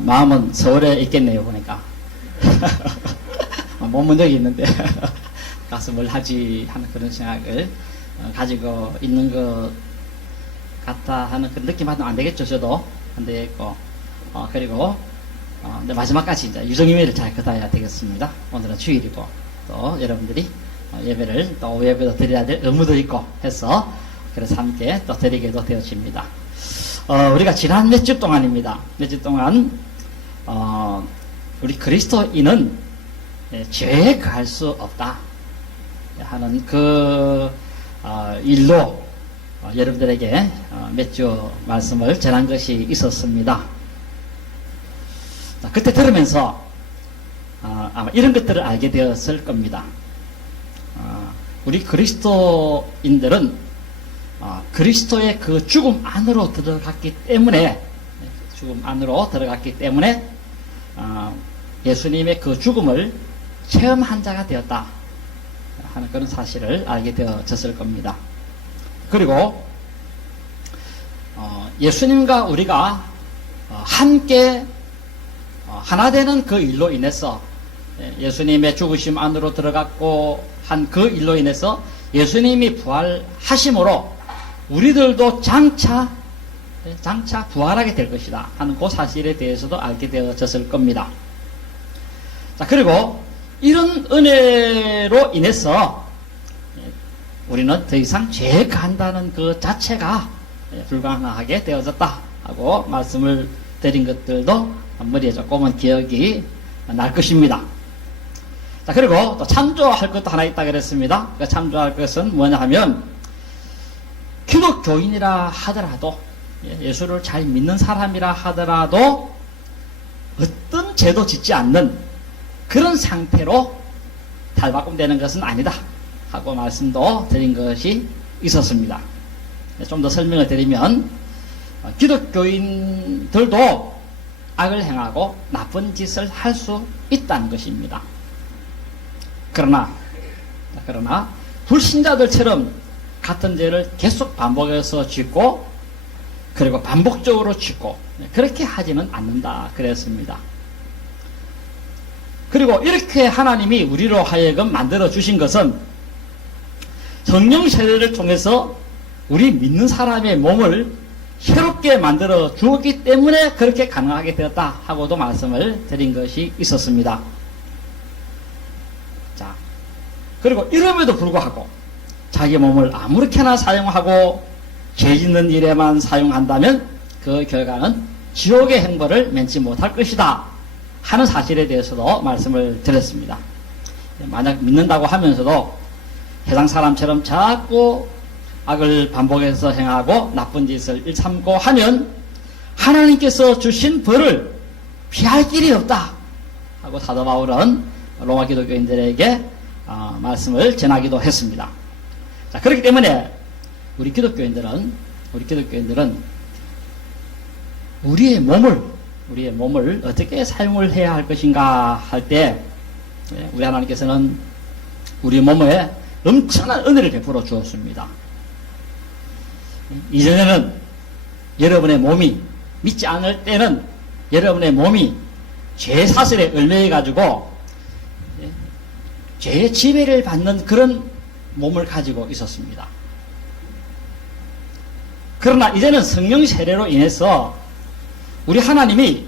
마음은 서울에 있겠네요, 보니까. 못 본 적이 있는데, 가서 뭘 하지 하는 그런 생각을 가지고 있는 것 같다 하는 그런 느낌하면 안 되겠죠, 저도. 안 되겠고. 그리고, 근데 마지막까지 이제 유정임의를 잘 걷어야 되겠습니다. 오늘은 주일이고, 또 여러분들이 예배를 또 오후 예배도 드려야 될 의무도 있고 해서, 그래서 함께 또 드리게도 되어집니다. 우리가 지난 몇 주 동안입니다. 몇 주 동안, 우리 그리스도인은 죄에 가할 수 없다 하는 그 일로 여러분들에게 몇 주 말씀을 전한 것이 있었습니다. 자, 그때 들으면서 아마 이런 것들을 알게 되었을 겁니다. 우리 그리스도인들은 그리스도의 그 죽음 안으로 들어갔기 때문에 예수님의 그 죽음을 체험한 자가 되었다 하는 그런 사실을 알게 되어졌을 겁니다. 그리고 예수님과 우리가 함께 하나 되는 그 일로 인해서, 예수님의 죽으심 안으로 들어갔고 한 그 일로 인해서 예수님이 부활하심으로 우리들도 장차 부활하게 될 것이다 하는 그 사실에 대해서도 알게 되어졌을 겁니다. 자, 그리고 이런 은혜로 인해서 우리는 더 이상 죄에 간다는 그 자체가 불가능하게 되어졌다 하고 말씀을 드린 것들도 머리에 조금은 기억이 날 것입니다. 자, 그리고 또 참조할 것도 하나 있다 그랬습니다. 그 참조할 것은 뭐냐 하면, 기독교인이라 하더라도, 예수를 잘 믿는 사람이라 하더라도 어떤 죄도 짓지 않는 그런 상태로 탈바꿈되는 것은 아니다 하고 말씀도 드린 것이 있었습니다. 좀 더 설명을 드리면, 기독교인들도 악을 행하고 나쁜 짓을 할 수 있다는 것입니다. 그러나 불신자들처럼 같은 죄를 계속 반복해서 짓고, 그리고 반복적으로 짓고, 그렇게 하지는 않는다 그랬습니다. 그리고 이렇게 하나님이 우리로 하여금 만들어 주신 것은 성령 세례를 통해서 우리 믿는 사람의 몸을 새롭게 만들어 주었기 때문에 그렇게 가능하게 되었다 하고도 말씀을 드린 것이 있었습니다. 자, 그리고 이름에도 불구하고 자기 몸을 아무렇게나 사용하고 죄 짓는 일에만 사용한다면 그 결과는 지옥의 행벌을免지 못할 것이다 하는 사실에 대해서도 말씀을 드렸습니다. 만약 믿는다고 하면서도 세상 사람처럼 자꾸 악을 반복해서 행하고 나쁜 짓을 일삼고 하면 하나님께서 주신 벌을 피할 길이 없다 하고 사도 바울은 로마 기독교인들에게 말씀을 전하기도 했습니다. 자, 그렇기 때문에 우리 기독교인들은 우리의 몸을 어떻게 사용을 해야 할 것인가 할 때, 우리 하나님께서는 우리 몸에 엄청난 은혜를 베풀어 주었습니다. 이전에는 여러분의 몸이, 믿지 않을 때는 여러분의 몸이 죄 사슬에 얽매여 가지고 죄의 지배를 받는 그런 몸을 가지고 있었습니다. 그러나 이제는 성령 세례로 인해서 우리 하나님이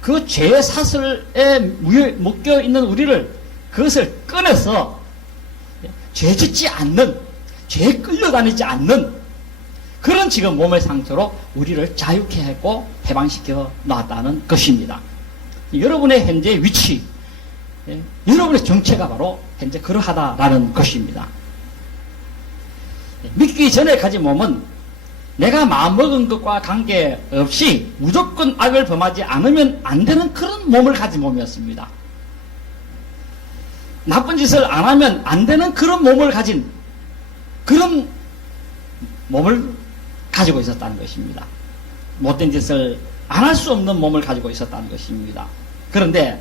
그 죄의 사슬에 묶여 있는 우리를, 그것을 꺼내서 죄 짓지 않는, 죄에 끌려다니지 않는 그런 지금 몸의 상태로 우리를 자유케 하고 해방시켜 놨다는 것입니다. 여러분의 현재 위치, 여러분의 정체가 바로 현재 그러하다라는 것입니다. 믿기 전에 가진 몸은 내가 마음먹은 것과 관계없이 무조건 악을 범하지 않으면 안 되는 그런 몸을 가진 몸이었습니다. 나쁜 짓을 안 하면 안 되는 그런 몸을 가진 그런 몸을 가지고 있었다는 것입니다. 못된 짓을 안 할 수 없는 몸을 가지고 있었다는 것입니다. 그런데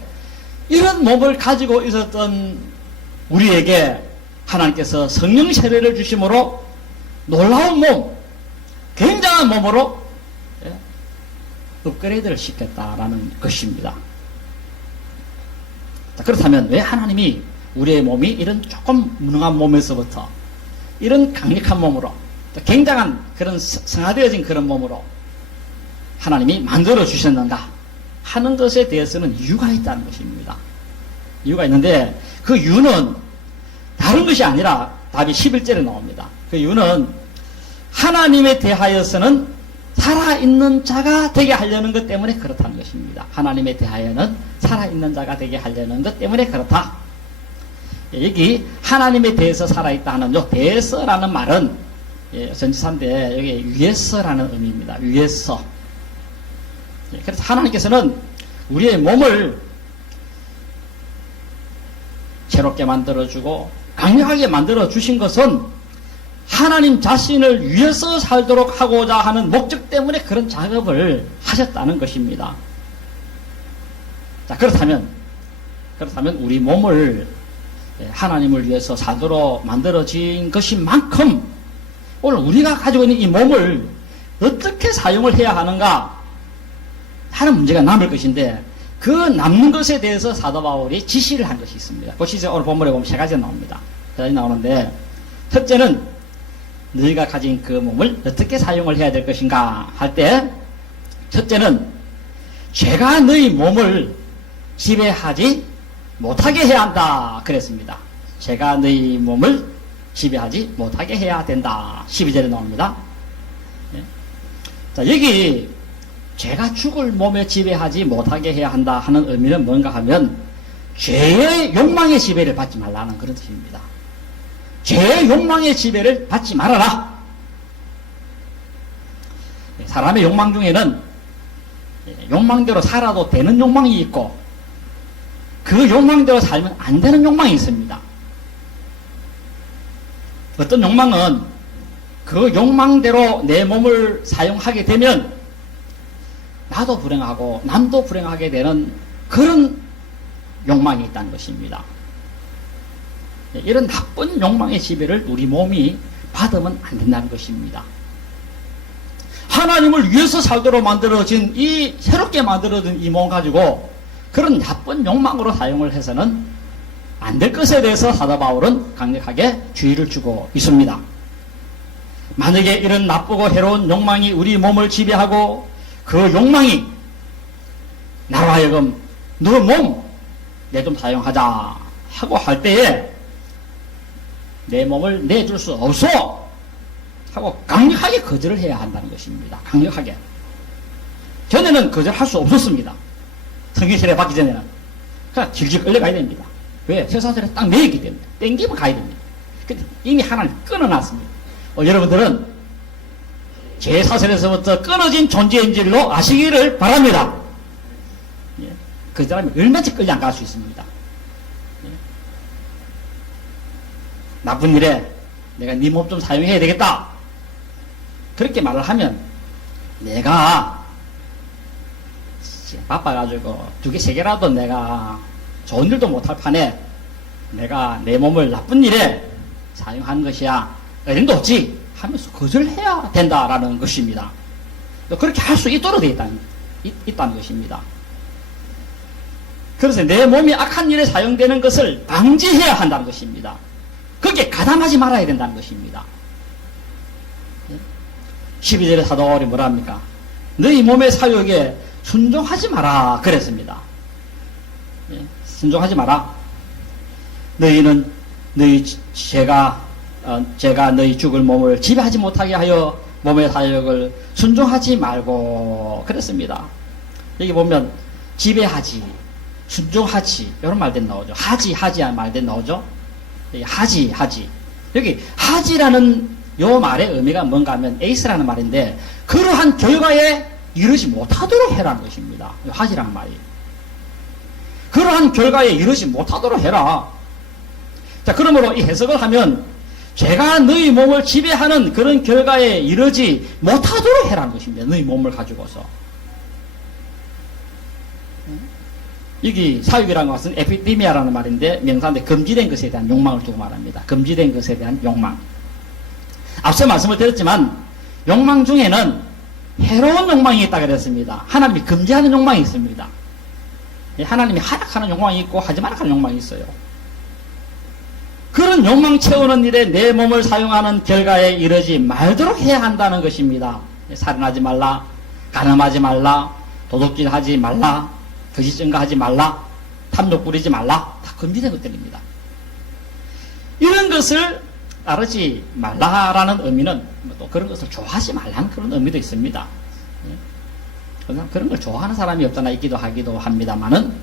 이런 몸을 가지고 있었던 우리에게 하나님께서 성령 세례를 주심으로 놀라운 몸, 굉장한 몸으로 업그레이드를 시켰다라는 것입니다. 자, 그렇다면 왜 하나님이 우리의 몸이 이런 조금 무능한 몸에서부터 이런 강력한 몸으로 굉장한 그런 성화되어진 그런 몸으로 하나님이 만들어 주셨는가 하는 것에 대해서는 이유가 있다는 것입니다. 이유가 있는데 그 이유는 다른 것이 아니라 답이 11절에 나옵니다. 그 이유는 하나님에 대하여서는 살아있는 자가 되게 하려는 것 때문에 그렇다는 것입니다. 하나님에 대하여는 살아있는 자가 되게 하려는 것 때문에 그렇다. 여기 하나님에 대해서 살아있다 하는 요 대해서라는 말은 전치사인데 여기 위에서라는 의미입니다. 위에서. 그래서 하나님께서는 우리의 몸을 새롭게 만들어주고 강력하게 만들어주신 것은 하나님 자신을 위해서 살도록 하고자 하는 목적 때문에 그런 작업을 하셨다는 것입니다. 자, 그렇다면 우리 몸을 하나님을 위해서 살도록 만들어진 것인 만큼 오늘 우리가 가지고 있는 이 몸을 어떻게 사용을 해야 하는가 하는 문제가 남을 것인데 그 남는 것에 대해서 사도 바울이 지시를 한 것이 있습니다. 그 지시 오늘 본문에 보면 세 가지가 나옵니다. 세 가지 나오는데 첫째는 너희가 가진 그 몸을 어떻게 사용을 해야 될 것인가 할 때 첫째는 죄가 너희 몸을 지배하지 못하게 해야 한다 그랬습니다. 죄가 너희 몸을 지배하지 못하게 해야 된다. 12절에 나옵니다. 자, 여기 죄가 죽을 몸에 지배하지 못하게 해야 한다 하는 의미는 뭔가 하면 죄의 욕망의 지배를 받지 말라는 그런 뜻입니다. 죄의 욕망의 지배를 받지 말아라. 사람의 욕망 중에는 욕망대로 살아도 되는 욕망이 있고 그 욕망대로 살면 안 되는 욕망이 있습니다. 어떤 욕망은 그 욕망대로 내 몸을 사용하게 되면 나도 불행하고 남도 불행하게 되는 그런 욕망이 있다는 것입니다. 이런 나쁜 욕망의 지배를 우리 몸이 받으면 안 된다는 것입니다. 하나님을 위해서 살도록 만들어진 이 새롭게 만들어진 이 몸 가지고 그런 나쁜 욕망으로 사용을 해서는 안 될 것에 대해서 사도 바울은 강력하게 주의를 주고 있습니다. 만약에 이런 나쁘고 해로운 욕망이 우리 몸을 지배하고 그 욕망이 나로 하여금 너 몸 내 좀 사용하자 하고 할 때에 내 몸을 내줄 수 없어 하고 강력하게 거절을 해야 한다는 것입니다. 강력하게. 전에는 거절할 수 없었습니다. 성경시대 받기 전에는. 그냥 질질 끌려가야 됩니다. 왜? 세상살에 딱 내있기 때문에. 땡기면 가야 됩니다. 근데 이미 하나님 끊어놨습니다. 여러분들은 제 사슬에서부터 끊어진 존재인 줄로 아시기를 바랍니다. 예. 그 사람이 얼마든지 끌려 안 갈 수 있습니다. 예. 나쁜 일에 내가 네 몸 좀 사용해야 되겠다. 그렇게 말을 하면 내가 바빠가지고 2개, 3개라도 내가 좋은 일도 못할 판에 내가 내 몸을 나쁜 일에 사용하는 것이야. 어림도 없지 하면서 거절해야 된다라는 것입니다. 그렇게 할 수 있도록 되어 있다는 것입니다. 그래서 내 몸이 악한 일에 사용되는 것을 방지해야 한다는 것입니다. 그렇게 가담하지 말아야 된다는 것입니다. 12절에 사도 바울이 뭐라 합니까? 너희 몸의 사욕에 순종하지 마라 그랬습니다. 순종하지 마라. 너희는 너희 제가 너희 죽을 몸을 지배하지 못하게 하여 몸의 사욕을 순종하지 말고 그랬습니다. 여기 보면 지배하지, 순종하지 이런 말들 나오죠. 하지 말들 나오죠. 여기 하지 여기 하지라는 요 말의 의미가 뭔가 하면 에이스라는 말인데 그러한 결과에 이르지 못하도록 해라는 것입니다. 하지라는 말이. 그러한 결과에 이르지 못하도록 해라. 자, 그러므로 이 해석을 하면 죄가 너희 몸을 지배하는 그런 결과에 이르지 못하도록 해라는 것입니다. 너희 몸을 가지고서. 여기 사육이라는 것은 에피디미아라는 말인데 명사인데 금지된 것에 대한 욕망을 두고 말합니다. 금지된 것에 대한 욕망. 앞서 말씀을 드렸지만 욕망 중에는 해로운 욕망이 있다 그랬습니다. 하나님이 금지하는 욕망이 있습니다. 하나님이 하락하는 욕망이 있고 하지 말라는 욕망이 있어요. 그런 욕망 채우는 일에 내 몸을 사용하는 결과에 이르지 말도록 해야 한다는 것입니다. 살인하지 말라, 간음하지 말라, 도둑질하지 말라, 거짓 증거하지 말라, 탐욕 부리지 말라, 다 금지된 것들입니다. 이런 것을 따르지 말라라는 의미는 또 그런 것을 좋아하지 말라는 그런 의미도 있습니다. 그런 걸 좋아하는 사람이 없잖아 있기도 하기도 합니다만은,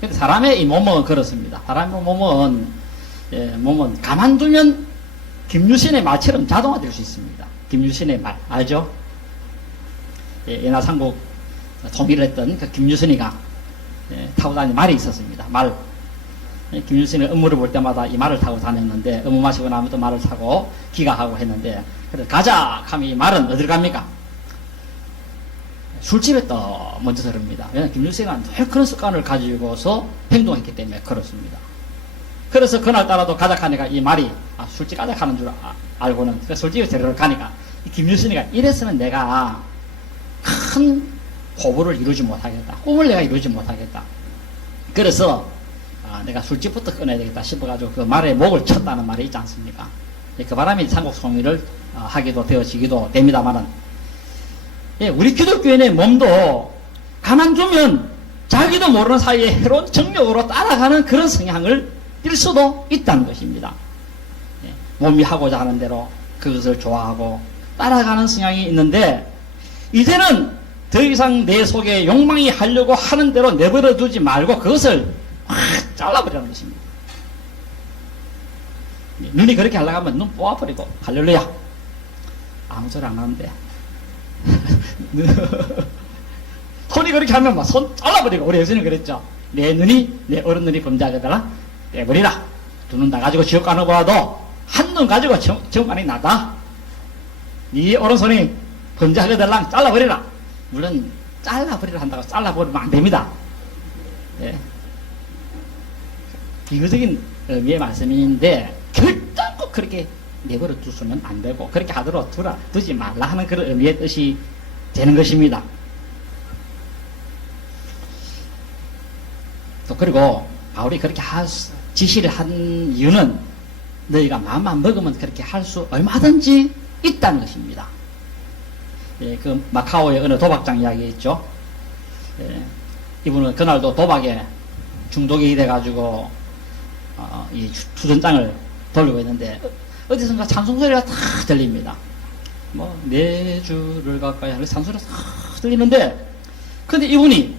근데 사람의 이 몸은 그렇습니다. 사람의 몸은 가만두면 김유신의 말처럼 자동화될 수 있습니다. 김유신의 말 알죠? 옛날 삼국 통일을 했던 그 김유신이가 타고 다니는 말이 있었습니다. 말. 김유신이 업무를 볼 때마다 이 말을 타고 다녔는데, 업무 마시고 나면 또 말을 타고 귀가하고 했는데, 그래서 가자 하면 이 말은 어디로 갑니까? 술집에 또 먼저 들읍니다. 왜냐하면 김유신은 늘 그런 습관을 가지고서 행동했기 때문에 그렇습니다. 그래서 그날따라도 가자 하니까 이 말이 술집 가자 하는 줄 알고는 술집에 데리러 가니까 이 김유신이가 이래서는 내가 큰 포부를 이루지 못하겠다. 꿈을 내가 이루지 못하겠다. 그래서 내가 술집부터 끊어야 되겠다 싶어가지고 그 말에 목을 쳤다는 말이 있지 않습니까? 그 바람에 삼국통일을 하기도 되어지기도 됩니다만은, 우리 기독교인의 몸도 가만두면 자기도 모르는 사이에 해로운 정력으로 따라가는 그런 성향을 띌 수도 있다는 것입니다. 몸이 하고자 하는 대로 그것을 좋아하고 따라가는 성향이 있는데, 이제는 더 이상 내 속에 욕망이 하려고 하는 대로 내버려 두지 말고 그것을 확 잘라버리는 것입니다. 눈이 그렇게 하려고 하면 눈 뽑아버리고, 할렐루야, 아무 소리 안 하는데 손이 그렇게 하면 막 손 잘라버리고, 우리 예수님 그랬죠. 내 눈이 내 어른 눈이 범죄하게다가 떼버리라. 두 눈 다 가지고 지옥 가는 거라도 한 눈 가지고 지옥 가는 게 낫다. 네 오른손이 범죄하게 될랑 잘라버리라. 물론 잘라버리라 한다고 잘라버리면 안 됩니다. 비교적인 의미의 말씀인데 결단코 그렇게 내버려 두서는 안 되고, 그렇게 하도록 두지 말라 하는 그런 의미의 뜻이 되는 것입니다. 또 그리고 바울이 그렇게 지시를 한 이유는 너희가 마음만 먹으면 그렇게 할 수 얼마든지 있다는 것입니다. 그 마카오의 어느 도박장 이야기 있죠. 이분은 그날도 도박에 중독이 돼가지고 이 투전장을 돌리고 있는데 어디선가 찬송소리가 다 들립니다. 뭐 네 주를 가까이 하는 찬송소리가 다 들리는데, 근데 이분이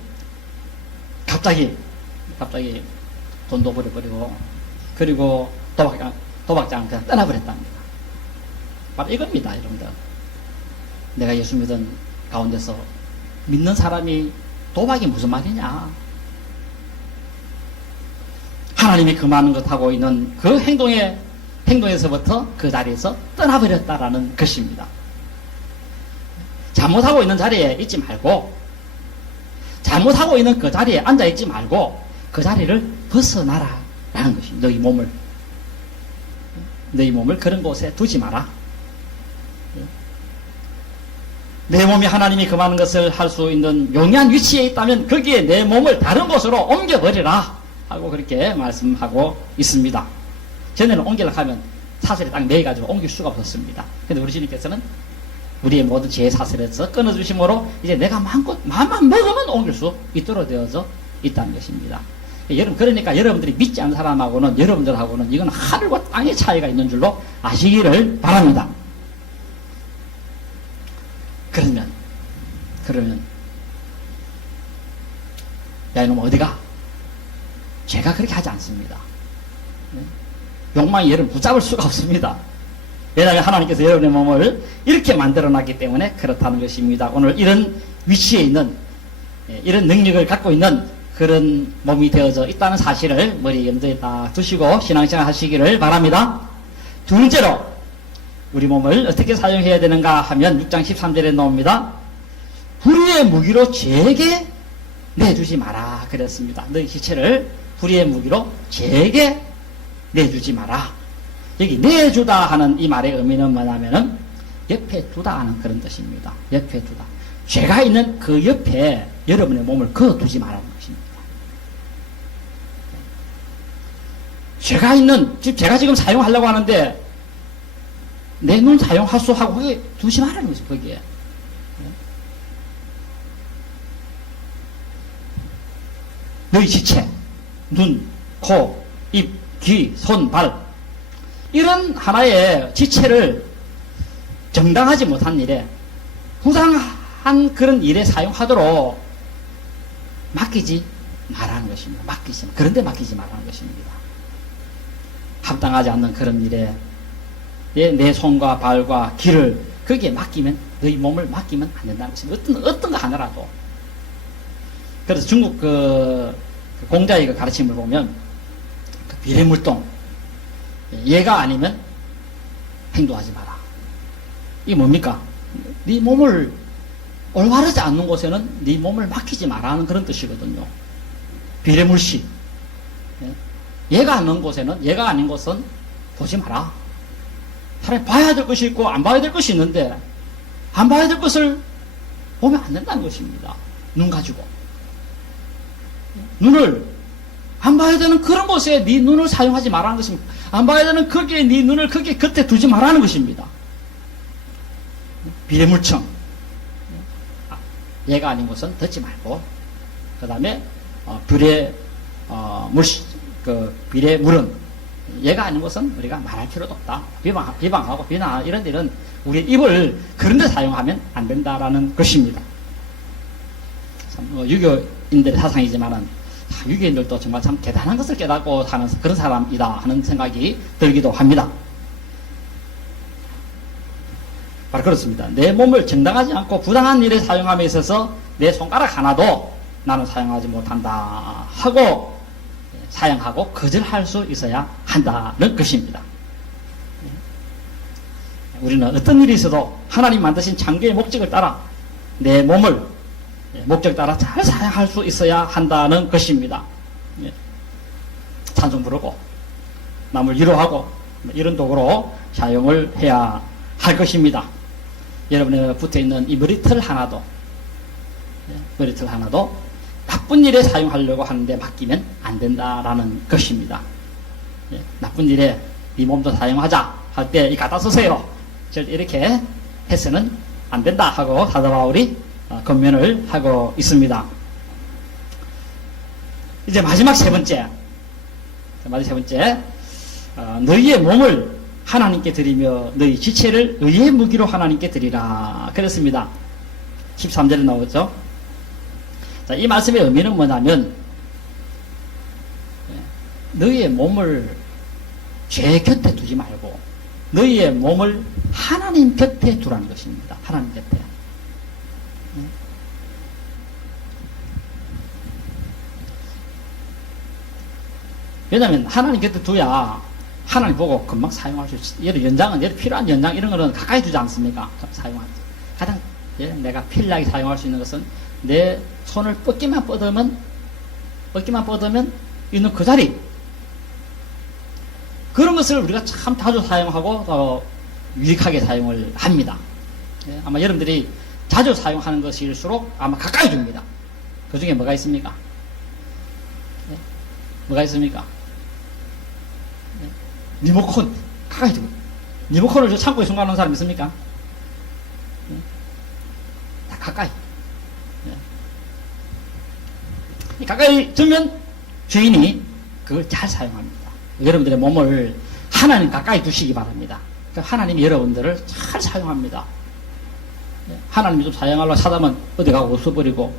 갑자기 돈도 버려버리고 그리고 도박장을 그냥 떠나버렸답니다. 바로 이겁니다, 여러분들. 내가 예수 믿은 가운데서 믿는 사람이 도박이 무슨 말이냐? 하나님이 금하는 것하고 있는 그 행동에서부터 그 자리에서 떠나버렸다라는 것입니다. 잘못하고 있는 자리에 있지 말고, 잘못하고 있는 그 자리에 앉아있지 말고 그 자리를 벗어나라 라는 것입니다. 너희 몸을 그런 곳에 두지 마라. 내 몸이 하나님이 금하는 것을 할 수 있는 용이한 위치에 있다면 거기에 내 몸을 다른 곳으로 옮겨버리라 하고 그렇게 말씀하고 있습니다. 전에는 옮기려고 하면 사슬에 딱 매여가지고 옮길 수가 없었습니다. 근데 우리 주님께서는 우리의 모든 죄의 사슬에서 끊어주심으로 이제 내가 마음만 먹으면 옮길 수 있도록 되어져 있다는 것입니다. 여러분, 그러니까 여러분들이 믿지 않는 사람하고는, 여러분들하고는 이건 하늘과 땅의 차이가 있는 줄로 아시기를 바랍니다. 그러면 야 이놈 어디가? 제가 그렇게 하지 않습니다. 욕망이 여러분 붙잡을 수가 없습니다. 왜냐하면 하나님께서 여러분의 몸을 이렇게 만들어놨기 때문에 그렇다는 것입니다. 오늘 이런 위치에 있는, 이런 능력을 갖고 있는 그런 몸이 되어져 있다는 사실을 머리 염두에 딱 두시고 신앙생활 하시기를 바랍니다. 둘째로 우리 몸을 어떻게 사용해야 되는가 하면 6장 13절에 나옵니다. 불의의 무기로 죄에게 내주지 마라 그랬습니다. 너희 지체를 불의의 무기로 죄에게 내주지 마라. 여기 내주다 하는 이 말의 의미는 뭐냐면은 옆에 두다 하는 그런 뜻입니다. 옆에 두다. 죄가 있는 그 옆에 여러분의 몸을 그어두지 말라는 것입니다. 죄가 있는, 제가 지금 사용하려고 하는데 내 눈 사용할 수 하고 거기에 두지 말라는 거죠. 거기에. 너희 지체, 눈, 코, 입, 귀, 손, 발, 이런 하나의 지체를 정당하지 못한 일에, 부당한 그런 일에 사용하도록 맡기지 말라는 것입니다. 그런데 맡기지 말라는 것입니다. 합당하지 않는 그런 일에 내 손과 발과 귀를 거기에 맡기면, 너희 몸을 맡기면 안 된다는 것입니다. 어떤 거 하나라도. 그래서 중국 그 공자의 그 가르침을 보면, 그 비례물동, 얘가 아니면 행동하지 마라. 이게 뭡니까? 네 몸을 올바르지 않는 곳에는 네 몸을 맡기지 마라는 그런 뜻이거든요. 비례물시. 얘가 아닌 곳에는, 얘가 아닌 곳은 보지 마라. 사람이 봐야 될 것이 있고 안 봐야 될 것이 있는데, 안 봐야 될 것을 보면 안 된다는 것입니다. 눈 가지고. 눈을 안 봐야 되는 그런 곳에 네 눈을 사용하지 말라는 것입니다. 안 봐야 되는 거기에 네 눈을 거기에 곁에 두지 말라는 것입니다. 비례물청. 얘가 아닌 곳은 듣지 말고, 그 다음에 비례물은 얘가 아닌 것은 우리가 말할 필요도 없다. 비방하고 비난하고 이런 데는 우리 입을 그런 데 사용하면 안 된다라는 것입니다. 유교인들의 사상이지만은, 유교인들도 정말 참 대단한 것을 깨닫고 사는 그런 사람이다 하는 생각이 들기도 합니다. 바로 그렇습니다. 내 몸을 정당하지 않고 부당한 일에 사용함에 있어서 내 손가락 하나도 나는 사용하지 못한다 하고 사용하고 거절할 수 있어야 한다는 것입니다. 우리는 어떤 일이 있어도 하나님 만드신 창조의 목적을 따라 내 몸을 목적 따라 잘 사용할 수 있어야 한다는 것입니다. 찬송 부르고 남을 위로하고 이런 도구로 사용을 해야 할 것입니다. 여러분의 붙어있는 이 머리털 하나도 나쁜 일에 사용하려고 하는데 맡기면 안 된다라는 것입니다. 나쁜 일에 이 몸도 사용하자 할 때 이 갖다 쓰세요. 이렇게 해서는 안 된다 하고 사도 바울이 권면을 하고 있습니다. 이제 마지막 세 번째, 너희의 몸을 하나님께 드리며 너희 지체를 의의 무기로 하나님께 드리라 그랬습니다. 13절에 나오죠. 자, 이 말씀의 의미는 뭐냐면, 너희의 몸을 죄 곁에 두지 말고 너희의 몸을 하나님 곁에 두라는 것입니다. 하나님 곁에. 왜냐하면 하나님 곁에 두야 하나님 보고 금방 사용할 수 있어요. 예를 연장은, 예를 필요한 연장 이런 거는 가까이 두지 않습니까? 사용하지. 가장 내가 필요하게 사용할 수 있는 것은 내 손을 뻗기만 뻗으면 있는 그 자리. 그런 것을 우리가 참 자주 사용하고 유익하게 사용을 합니다. 아마 여러분들이 자주 사용하는 것일수록 아마 가까이 둡니다. 그 중에 뭐가 있습니까? 뭐가 있습니까? 리모컨 가까이 두고, 리모컨을 저 창고에 숨겨놓은 사람 있습니까? 다 가까이. 가까이 두면 주인이 그걸 잘 사용합니다. 여러분들의 몸을 하나님 가까이 두시기 바랍니다. 하나님이 여러분들을 잘 사용합니다. 하나님이 좀 사용하려고 사람은 어디 가고 없어버리고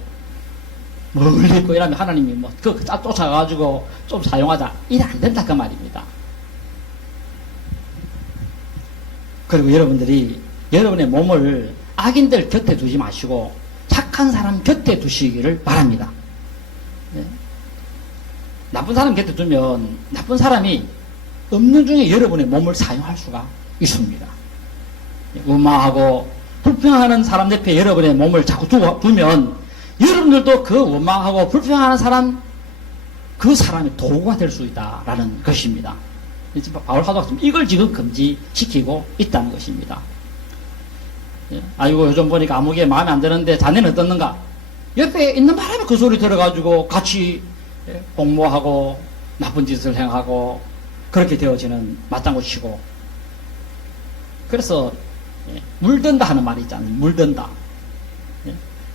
멀리 있고 이러면 하나님이 쫓아가가지고 좀 사용하자, 이래 안 된다 그 말입니다. 그리고 여러분들이 여러분의 몸을 악인들 곁에 두지 마시고 착한 사람 곁에 두시기를 바랍니다. 나쁜 사람 곁에 두면 나쁜 사람이 없는 중에 여러분의 몸을 사용할 수가 있습니다. 원망하고 불평하는 사람 옆에 여러분의 몸을 자꾸 두면 여러분들도 그 원망하고 불평하는 사람, 그 사람의 도구가 될 수 있다라는 것입니다. 바울 사도가 이걸 지금 금지시키고 있다는 것입니다. 아이고 요즘 보니까 아무게 마음에 안 드는데 자네는 어떻는가? 옆에 있는 바람에 그 소리 들어가지고 같이 공모하고 나쁜 짓을 행하고 그렇게 되어지는 맞장구 치고. 그래서 물든다 하는 말이 있잖아요. 물든다.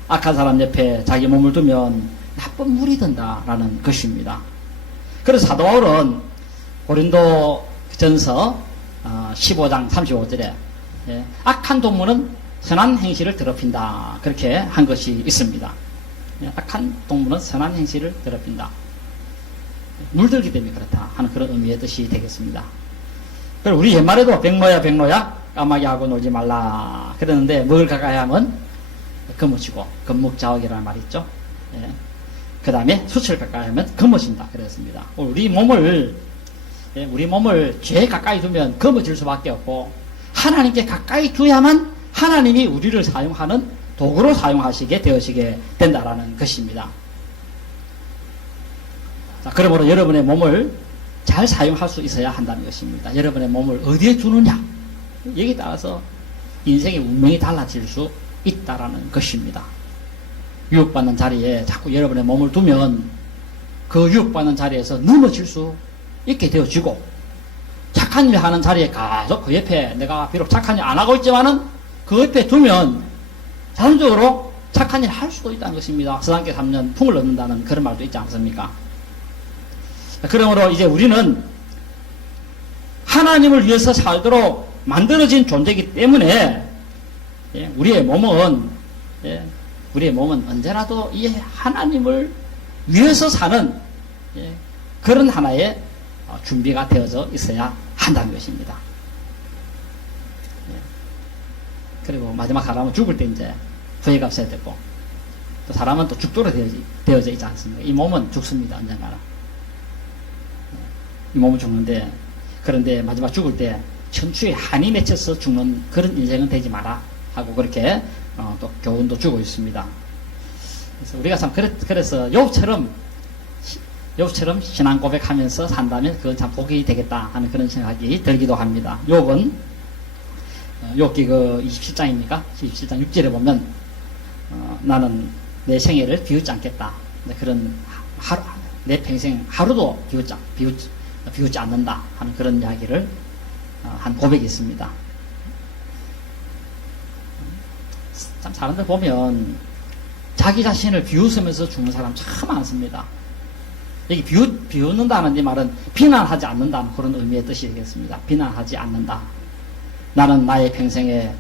악한 사람 옆에 자기 몸을 두면 나쁜 물이 든다라는 것입니다. 그래서 사도 바울은 고린도 전서 15장 35절에 악한 동물은 선한 행실을 더럽힌다. 그렇게 한 것이 있습니다. 악한 동물은 선한 행실을 더럽힌다. 물들기 때문에 그렇다 하는 그런 의미의 뜻이 되겠습니다. 그리고 우리 옛말에도 백로야 백로야 까마귀 하고 놀지 말라 그러는데 뭘 가까이 하면 거머쥐고 건묵자옥이라는 말이 있죠. 그 다음에 수치를 가까이 하면 거머쥔다 그랬습니다. 우리 몸을 죄에 가까이 두면 거머쥘 수밖에 없고 하나님께 가까이 두야만 하나님이 우리를 사용하는 도구로 사용하시게 되어지게 된다라는 것입니다. 자, 그러므로 여러분의 몸을 잘 사용할 수 있어야 한다는 것입니다. 여러분의 몸을 어디에 두느냐 여기에 따라서 인생의 운명이 달라질 수 있다라는 것입니다. 유혹받는 자리에 자꾸 여러분의 몸을 두면 그 유혹받는 자리에서 넘어질 수 있게 되어지고 착한 일 하는 자리에 계속 그 옆에 내가 비록 착한 일 안 하고 있지만은 그 옆에 두면 자연적으로 착한 일 할 수도 있다는 것입니다. 서당계 3년 풍을 얻는다는 그런 말도 있지 않습니까? 그러므로 이제 우리는 하나님을 위해서 살도록 만들어진 존재이기 때문에 우리의 몸은 언제라도 이 하나님을 위해서 사는 그런 하나의 준비가 되어져 있어야 한다는 것입니다. 그리고 마지막 사람은 죽을 때 이제 후회가 없어야 되고 또 사람은 또 죽도록 되어져 있지 않습니까? 이 몸은 죽습니다. 언젠가는. 이 몸은 죽는데 그런데 마지막 죽을 때 천추에 한이 맺혀서 죽는 그런 인생은 되지 마라 하고 그렇게 또 교훈도 주고 있습니다. 그래서 우리가 참 그래서 욥처럼 신앙 고백하면서 산다면 그건 참 복이 되겠다 하는 그런 생각이 들기도 합니다. 욥은 욥기 그 27장입니까? 27장 6절에 보면 나는 내 생애를 비웃지 않겠다. 그런 내 평생 하루도 비웃지 않는다 하는 그런 이야기를 한 고백이 있습니다. 참 사람들 보면 자기 자신을 비웃으면서 죽는 사람 참 많습니다. 여기 비웃는다는 이 말은 비난하지 않는다는 그런 의미의 뜻이 되겠습니다. 비난하지 않는다. 나는 나의 평생에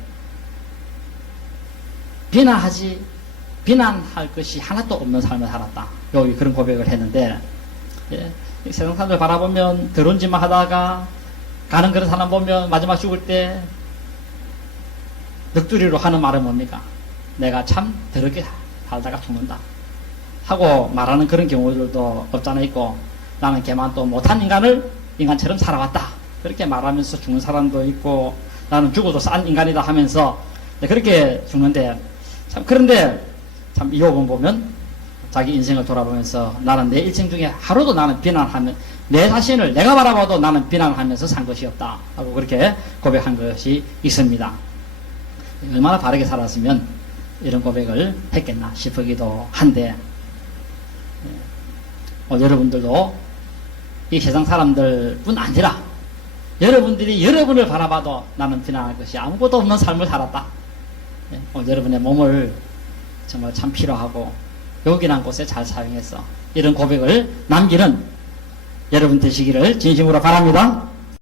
비난할 것이 하나도 없는 삶을 살았다. 여기 그런 고백을 했는데 세상 사람들 바라보면 더러운 짓만 하다가 가는 그런 사람 보면 마지막 죽을 때 넋두리로 하는 말은 뭡니까? 내가 참 더럽게 살다가 죽는다 하고 말하는 그런 경우들도 없잖아 있고 나는 걔만 또 못한 인간처럼 살아왔다 그렇게 말하면서 죽는 사람도 있고 나는 죽어도 싼 인간이다 하면서 그렇게 죽는데 참 그런데 참 이욥은 보면 자기 인생을 돌아보면서 나는 내 일생 중에 하루도 나는 비난하면 내 자신을 내가 바라봐도 나는 비난하면서 산 것이 없다 하고 그렇게 고백한 것이 있습니다. 얼마나 바르게 살았으면 이런 고백을 했겠나 싶기도 한데 여러분들도 이 세상 사람들뿐 아니라 여러분들이 여러분을 바라봐도 나는 비난할 것이 아무것도 없는 삶을 살았다. 여러분의 몸을 정말 참 필요하고 요긴한 곳에 잘 사용해서 이런 고백을 남기는 여러분 되시기를 진심으로 바랍니다.